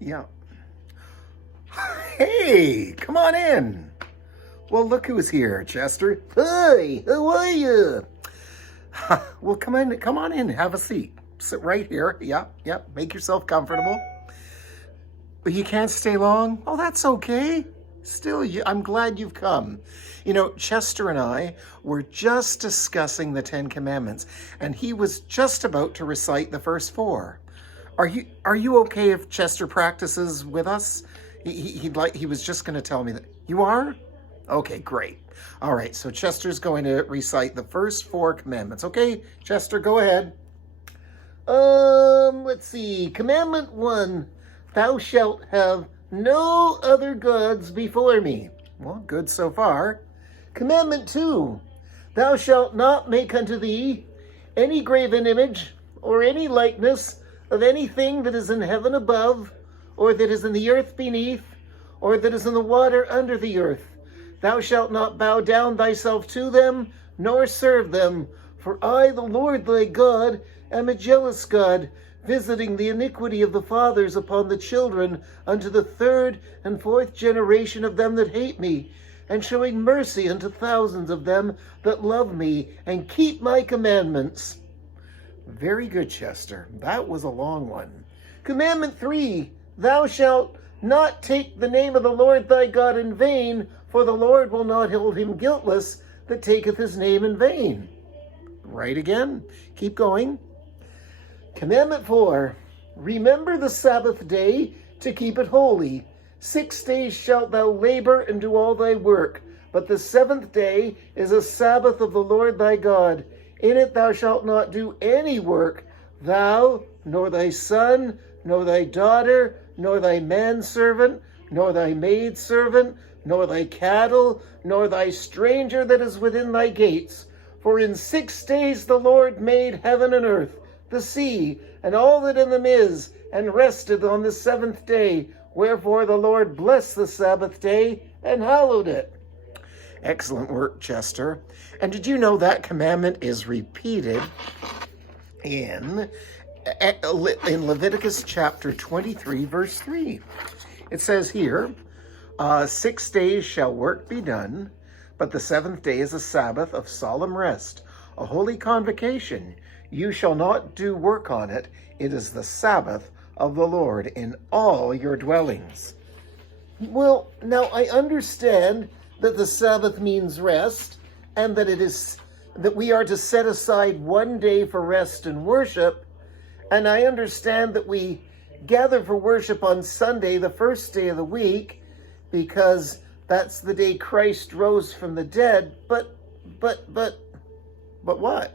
Yeah. Hey, come on in. Well, look who's here, Chester. Hi, how are you? Well, come on in, have a seat. Sit right here. Yep, make yourself comfortable. But you can't stay long? Oh, that's okay. Still, I'm glad you've come. You know, Chester and I were just discussing the Ten Commandments, and he was just about to recite the first four. Are you okay if Chester practices with us? He was just going to tell me that. You are? Okay, great. All right, so Chester's going to recite the first four commandments. Okay, Chester, go ahead. Let's see. Commandment 1, thou shalt have no other gods before me. Well, good so far. Commandment 2, thou shalt not make unto thee any graven image or any likeness of anything that is in heaven above, or that is in the earth beneath, or that is in the water under the earth. Thou shalt not bow down thyself to them, nor serve them. For I, the Lord thy God, am a jealous God, visiting the iniquity of the fathers upon the children unto the third and fourth generation of them that hate me, and showing mercy unto thousands of them that love me and keep my commandments. Very good, Chester. That was a long one. Commandment 3, thou shalt not take the name of the Lord thy God in vain, for the Lord will not hold him guiltless that taketh his name in vain. Right again. Keep going. Commandment 4, remember the Sabbath day to keep it holy. 6 days shalt thou labor and do all thy work, but the seventh day is a Sabbath of the Lord thy God. In it thou shalt not do any work, thou, nor thy son, nor thy daughter, nor thy manservant, nor thy maidservant, nor thy cattle, nor thy stranger that is within thy gates. For in 6 days the Lord made heaven and earth, the sea, and all that in them is, and rested on the seventh day. Wherefore the Lord blessed the Sabbath day and hallowed it. Excellent work, Chester. And did you know that commandment is repeated in Leviticus chapter 23, verse 3? It says here, 6 days shall work be done, but the seventh day is a Sabbath of solemn rest, a holy convocation. You shall not do work on it. It is the Sabbath of the Lord in all your dwellings. Well, now I understand that the Sabbath means rest, and that we are to set aside one day for rest and worship. And I understand that we gather for worship on Sunday, the first day of the week, because that's the day Christ rose from the dead. But what?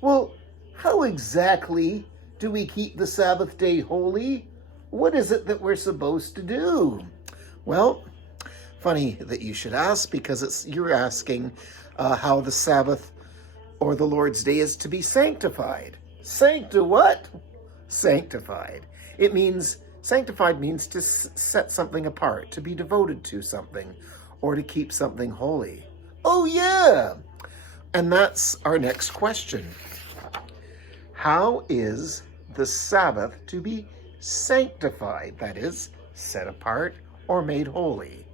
Well, how exactly do we keep the Sabbath day holy? What is it that we're supposed to do? Well, funny that you should ask, because you're asking how the Sabbath or the Lord's Day is to be sanctified. What? Sanctified. Sanctified means to set something apart, to be devoted to something, or to keep something holy. Oh yeah! And that's our next question. How is the Sabbath to be sanctified? That is, set apart or made holy.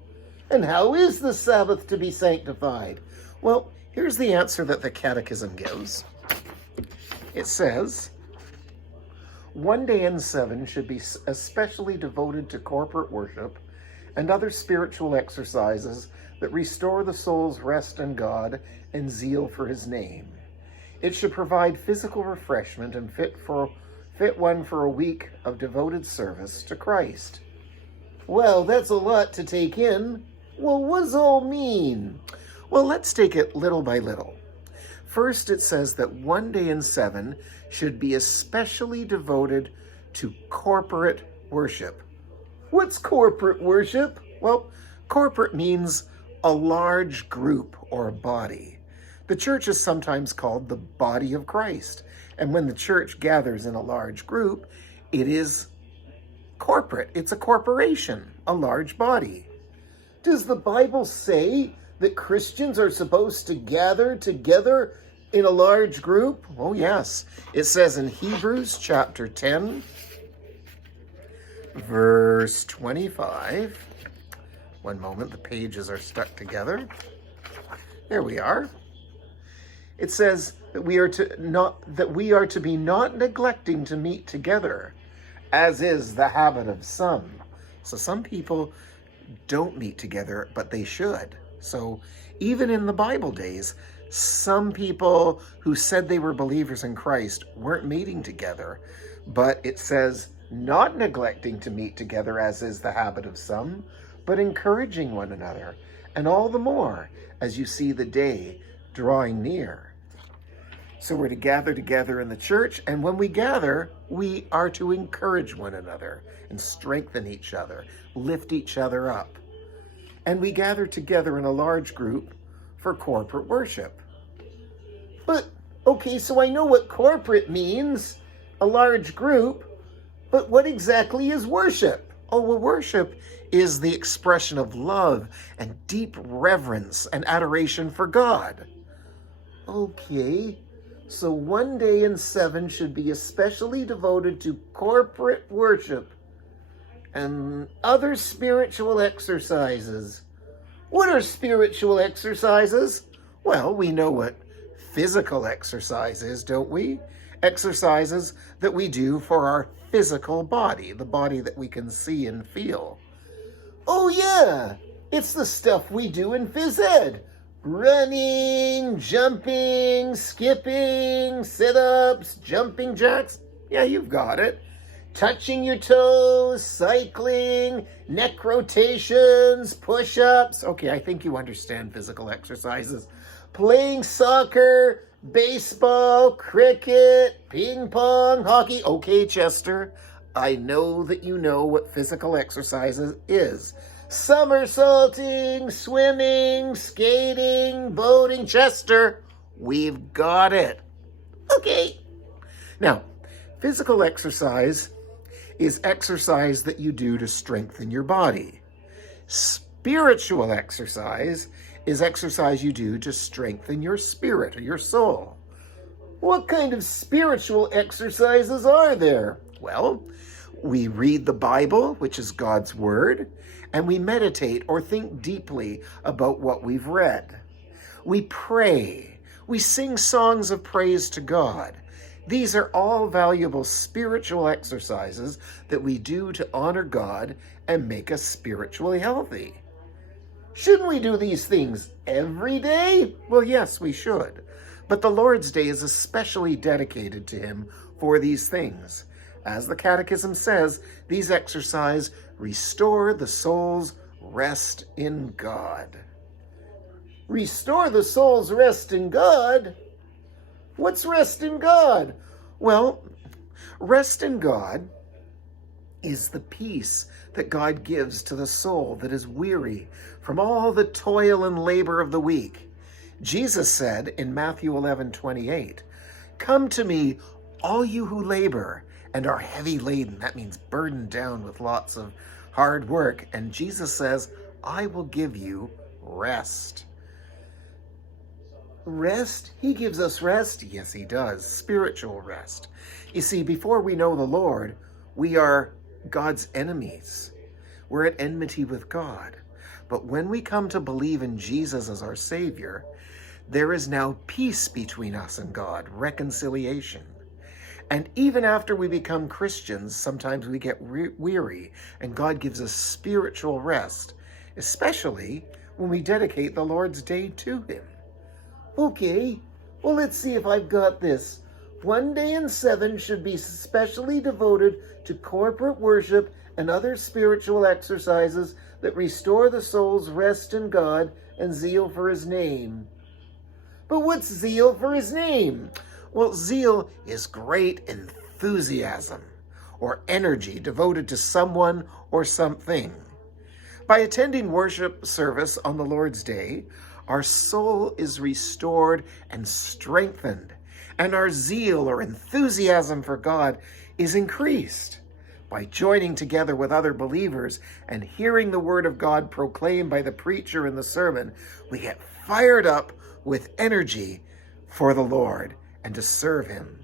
And how is the Sabbath to be sanctified? Well, here's the answer that the Catechism gives. It says, 1 day in 7 should be especially devoted to corporate worship and other spiritual exercises that restore the soul's rest in God and zeal for his name. It should provide physical refreshment and fit one for a week of devoted service to Christ. Well, that's a lot to take in. Well, what does all mean? Well, let's take it little by little. First, it says that 1 day in 7 should be especially devoted to corporate worship. What's corporate worship? Well, corporate means a large group or body. The church is sometimes called the body of Christ. And when the church gathers in a large group, it is corporate. It's a corporation, a large body. Does the Bible say that Christians are supposed to gather together in a large group? Oh, yes. It says in Hebrews chapter 10, verse 25. One moment, the pages are stuck together. There we are. It says that we are to be not neglecting to meet together, as is the habit of some. So some people don't meet together, but they should. So even in the Bible days, some people who said they were believers in Christ weren't meeting together, but it says not neglecting to meet together, as is the habit of some, but encouraging one another, and all the more as you see the day drawing near. So we're to gather together in the church, and when we gather, we are to encourage one another and strengthen each other, lift each other up. And we gather together in a large group for corporate worship. But, okay, so I know what corporate means, a large group, but what exactly is worship? Oh, well, worship is the expression of love and deep reverence and adoration for God. Okay, so one day in 7 should be especially devoted to corporate worship and other spiritual exercises. What are spiritual exercises? Well, we know what physical exercise is, don't we? Exercises that we do for our physical body, the body that we can see and feel. Oh yeah, it's the stuff we do in phys ed. Running, jumping, skipping, sit-ups, jumping jacks. Yeah, you've got it. Touching your toes, cycling, neck rotations, push-ups. Okay, I think you understand physical exercises. Playing soccer, baseball, cricket, ping pong, hockey. Okay, Chester, I know that you know what physical exercises is. Somersaulting, swimming, skating, boating. Chester, we've got it. Okay. Now, physical exercise is exercise that you do to strengthen your body. Spiritual exercise is exercise you do to strengthen your spirit or your soul. What kind of spiritual exercises are there? Well, we read the Bible, which is God's Word, and we meditate or think deeply about what we've read. We pray. We sing songs of praise to God. These are all valuable spiritual exercises that we do to honor God and make us spiritually healthy. Shouldn't we do these things every day? Well, yes, we should. But the Lord's Day is especially dedicated to Him for these things. As the Catechism says, these exercises restore the soul's rest in God. Restore the soul's rest in God? What's rest in God? Well, rest in God is the peace that God gives to the soul that is weary from all the toil and labor of the week. Jesus said in Matthew 11:28, "Come to me, all you who labor and are heavy laden." That means burdened down with lots of hard work. And Jesus says, "I will give you rest." Rest? He gives us rest? Yes, He does. Spiritual rest. You see, before we know the Lord, we are God's enemies. We're at enmity with God. But when we come to believe in Jesus as our Savior, there is now peace between us and God, reconciliation. And even after we become Christians, sometimes we get weary, and God gives us spiritual rest, especially when we dedicate the Lord's Day to Him. Okay, well, let's see if I've got this. One day in 7 should be specially devoted to corporate worship and other spiritual exercises that restore the soul's rest in God and zeal for His name. But what's zeal for His name? Well, zeal is great enthusiasm or energy devoted to someone or something. By attending worship service on the Lord's Day, our soul is restored and strengthened, and our zeal or enthusiasm for God is increased. By joining together with other believers and hearing the Word of God proclaimed by the preacher in the sermon, we get fired up with energy for the Lord and to serve Him.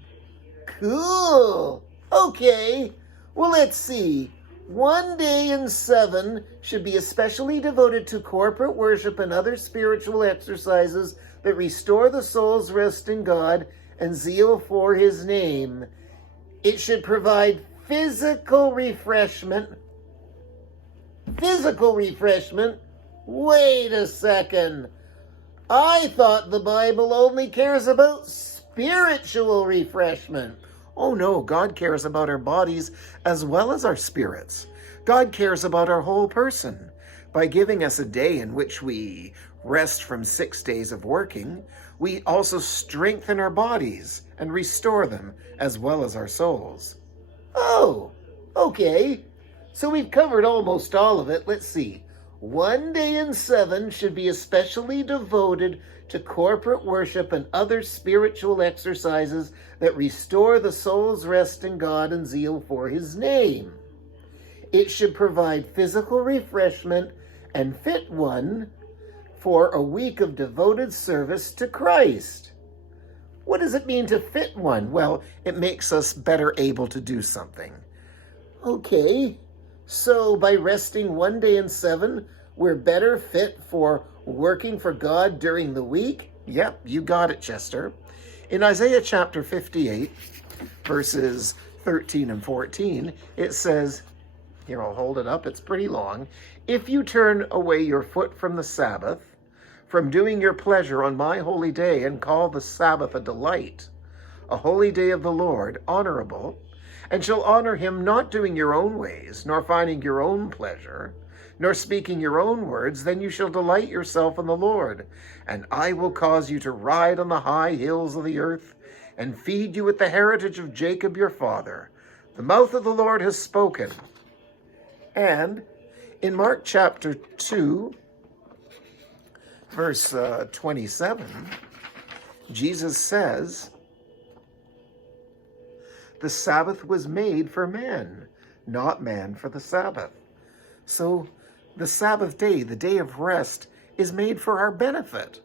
Cool. Okay. Well, let's see. 1 day in 7 should be especially devoted to corporate worship and other spiritual exercises that restore the soul's rest in God and zeal for his name. It should provide physical refreshment. Physical refreshment? Wait a second. I thought the Bible only cares about spiritual refreshment. Oh no, God cares about our bodies as well as our spirits. God cares about our whole person. By giving us a day in which we rest from 6 days of working, we also strengthen our bodies and restore them as well as our souls. Oh, okay. So we've covered almost all of it. Let's see. 1 day in 7 should be especially devoted to corporate worship and other spiritual exercises that restore the soul's rest in God and zeal for his name. It should provide physical refreshment and fit one for a week of devoted service to Christ. What does it mean to fit one? Well, it makes us better able to do something. Okay, so by resting 1 day in 7, we're better fit for working for God during the week? Yep, you got it, Chester. In Isaiah chapter 58, verses 13 and 14, it says, here, I'll hold it up, it's pretty long. If you turn away your foot from the Sabbath, from doing your pleasure on my holy day, and call the Sabbath a delight, a holy day of the Lord, honorable, and shall honor him, not doing your own ways, nor finding your own pleasure, nor speaking your own words, then you shall delight yourself in the Lord, and I will cause you to ride on the high hills of the earth, and feed you with the heritage of Jacob your father. The mouth of the Lord has spoken. And in Mark chapter 2, verse 27, Jesus says, the Sabbath was made for man, not man for the Sabbath. So the Sabbath day, the day of rest, is made for our benefit.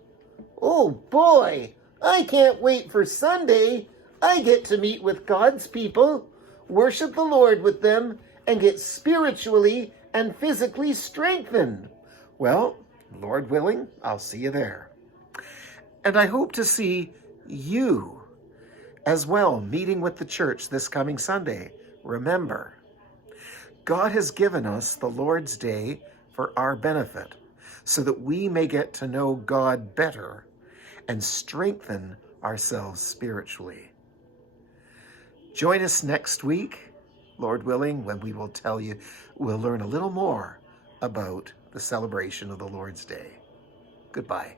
Oh boy, I can't wait for Sunday. I get to meet with God's people, worship the Lord with them, and get spiritually and physically strengthened. Well, Lord willing, I'll see you there. And I hope to see you as well meeting with the church this coming Sunday. Remember, God has given us the Lord's Day for our benefit, so that we may get to know God better and strengthen ourselves spiritually. Join us next week, Lord willing, when we'll learn a little more about the celebration of the Lord's Day. Goodbye.